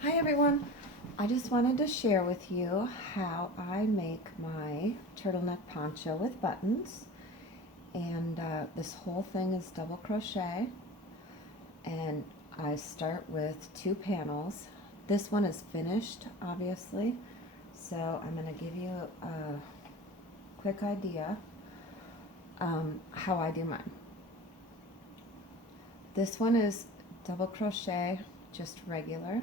Hi everyone. I just wanted to share with you how I make my turtleneck poncho with buttons. And this whole thing is double crochet. And I start with 2 panels. This one is finished, obviously. So I'm going to give you a quick idea how I do mine. This one is double crochet, just regular.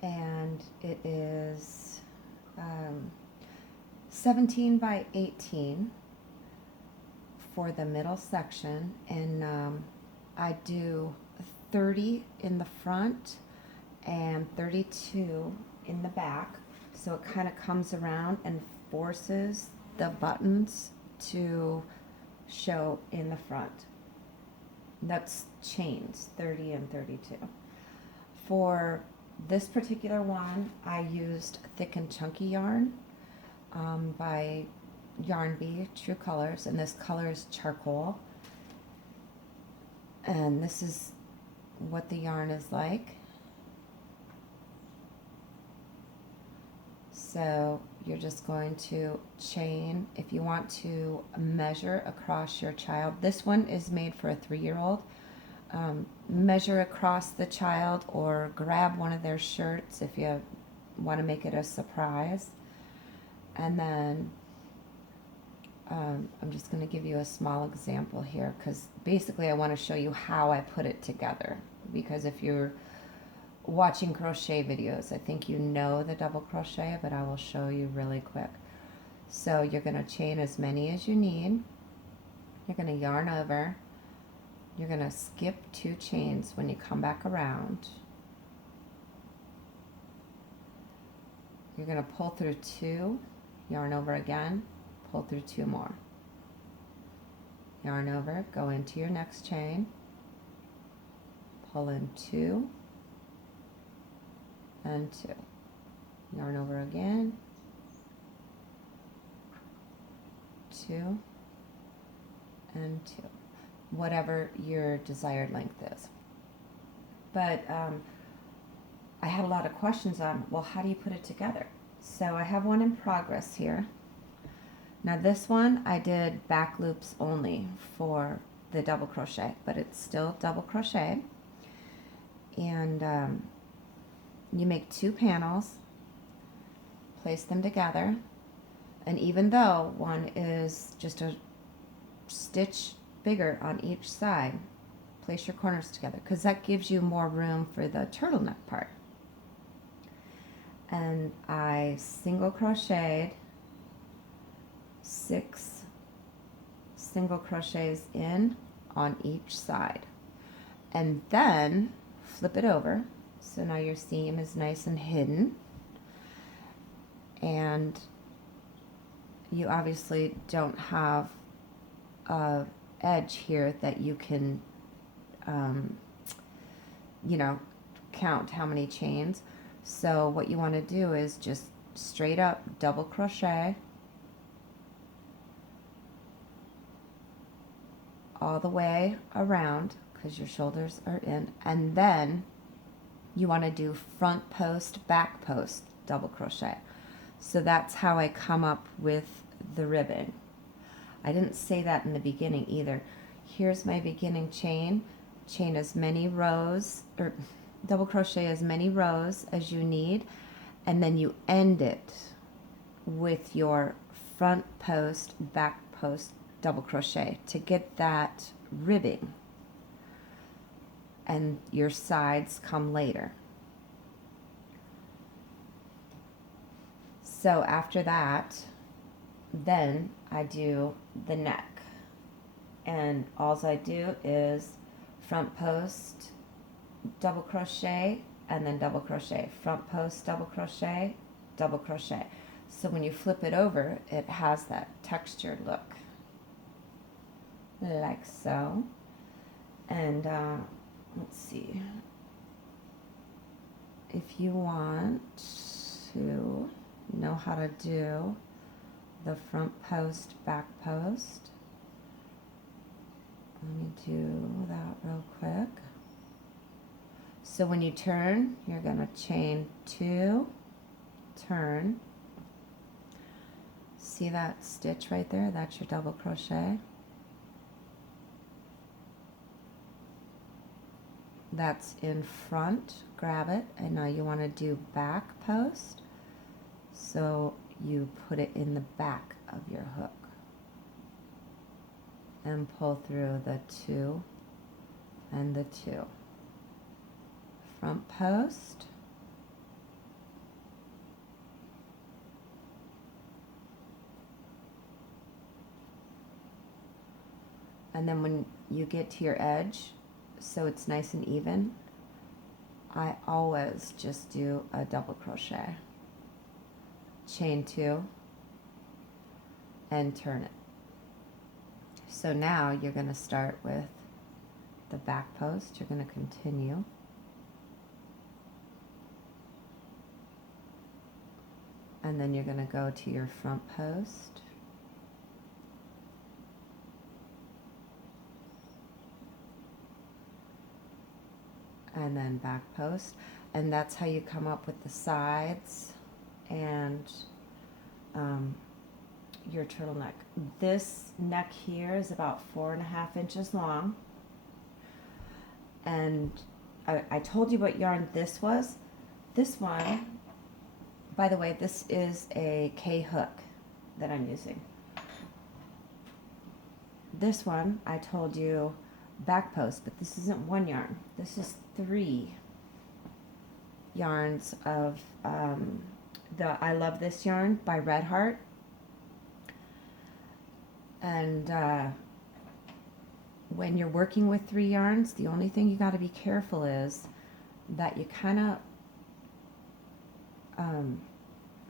And it is 17 by 18 for the middle section, and I do 30 in the front and 32 in the back, so it kind of comes around and forces the buttons to show in the front. That's chains, 30 and 32. For this particular one, I used thick and chunky yarn by Yarn Bee True Colors, and this color is charcoal. And this is what the yarn is like. So you're just going to chain. If you want to measure across your child, this one is made for a 3-year-old. Measure across the child or grab one of their shirts if you want to make it a surprise. And then I'm just going to give you a small example here, because basically I want to show you how I put it together, because if you're watching crochet videos, I think you know the double crochet, but I will show you really quick. So you're going to chain as many as you need. You're going to yarn over. You're going to skip 2 chains when you come back around. You're going to pull through 2, yarn over again, pull through 2 more. Yarn over, go into your next chain, pull in 2 and 2. Yarn over again, 2 and 2. Whatever your desired length is. But I had a lot of questions on, well, how do you put it together? So I have one in progress here. Now this one I did back loops only for the double crochet, but it's still double crochet. And you make 2 panels, place them together, and even though one is just a stitch bigger on each side, place your corners together, because that gives you more room for the turtleneck part. And I single crocheted 6 single crochets in on each side, and then flip it over, so now your seam is nice and hidden. And you obviously don't have a edge here that you can count how many chains. So what you want to do is just straight up double crochet all the way around, because your shoulders are in, and then you want to do front post, back post, double crochet. So that's how I come up with the ribbon. I didn't say that in the beginning either. Here's my beginning chain. Chain as many rows, or double crochet as many rows as you need, and then you end it with your front post, back post, double crochet to get that ribbing, and your sides come later. So after that, then I do the neck, and all I do is front post, double crochet, and then double crochet, front post, double crochet, double crochet. So when you flip it over, it has that textured look, like so. And let's see, if you want to know how to do the front post, back post, let me do that real quick. So when you turn, you're going to chain 2, turn. See that stitch right there? That's your double crochet. That's in front, grab it, and now you want to do back post. So you put it in the back of your hook and pull through the 2 and the 2. Front post, and then when you get to your edge, so it's nice and even, I always just do a double crochet, chain 2, and turn it. So now you're going to start with the back post. You're going to continue, and then you're going to go to your front post, and then back post, and that's how you come up with the sides and your turtleneck. This neck here is about 4.5 inches long, and I told you what yarn this was. This one, by the way, this is a K hook that I'm using. This one, I told you back post, but this isn't 1 yarn. This is 3 yarns of the I Love This yarn by Red Heart. And when you're working with 3 yarns, the only thing you got to be careful is that you kind of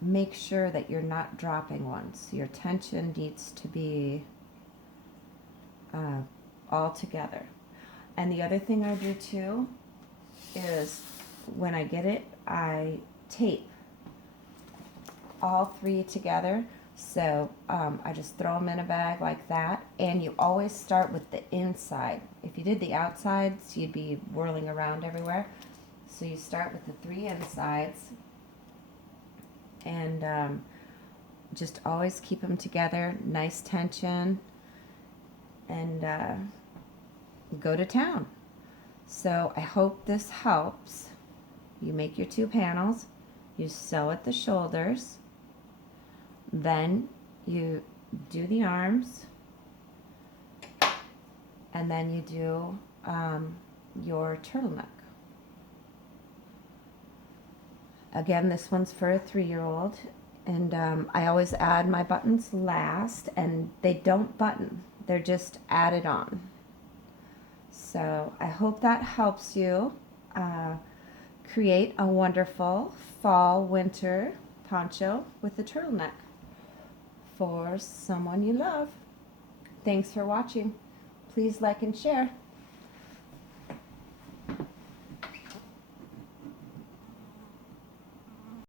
make sure that you're not dropping one. So your tension needs to be all together. And the other thing I do too is when I get it, I tape all 3 together. So I just throw them in a bag like that, and you always start with the inside. If you did the outsides, you'd be whirling around everywhere. So you start with the 3 insides, and just always keep them together, nice tension, and go to town. So I hope this helps. You make your 2 panels, you sew at the shoulders, then you do the arms, and then you do your turtleneck. Again, this one's for a 3-year-old, and I always add my buttons last, and they don't button, they're just added on. So I hope that helps you create a wonderful fall winter poncho with a turtleneck for someone you love. Thanks for watching. Please like and share.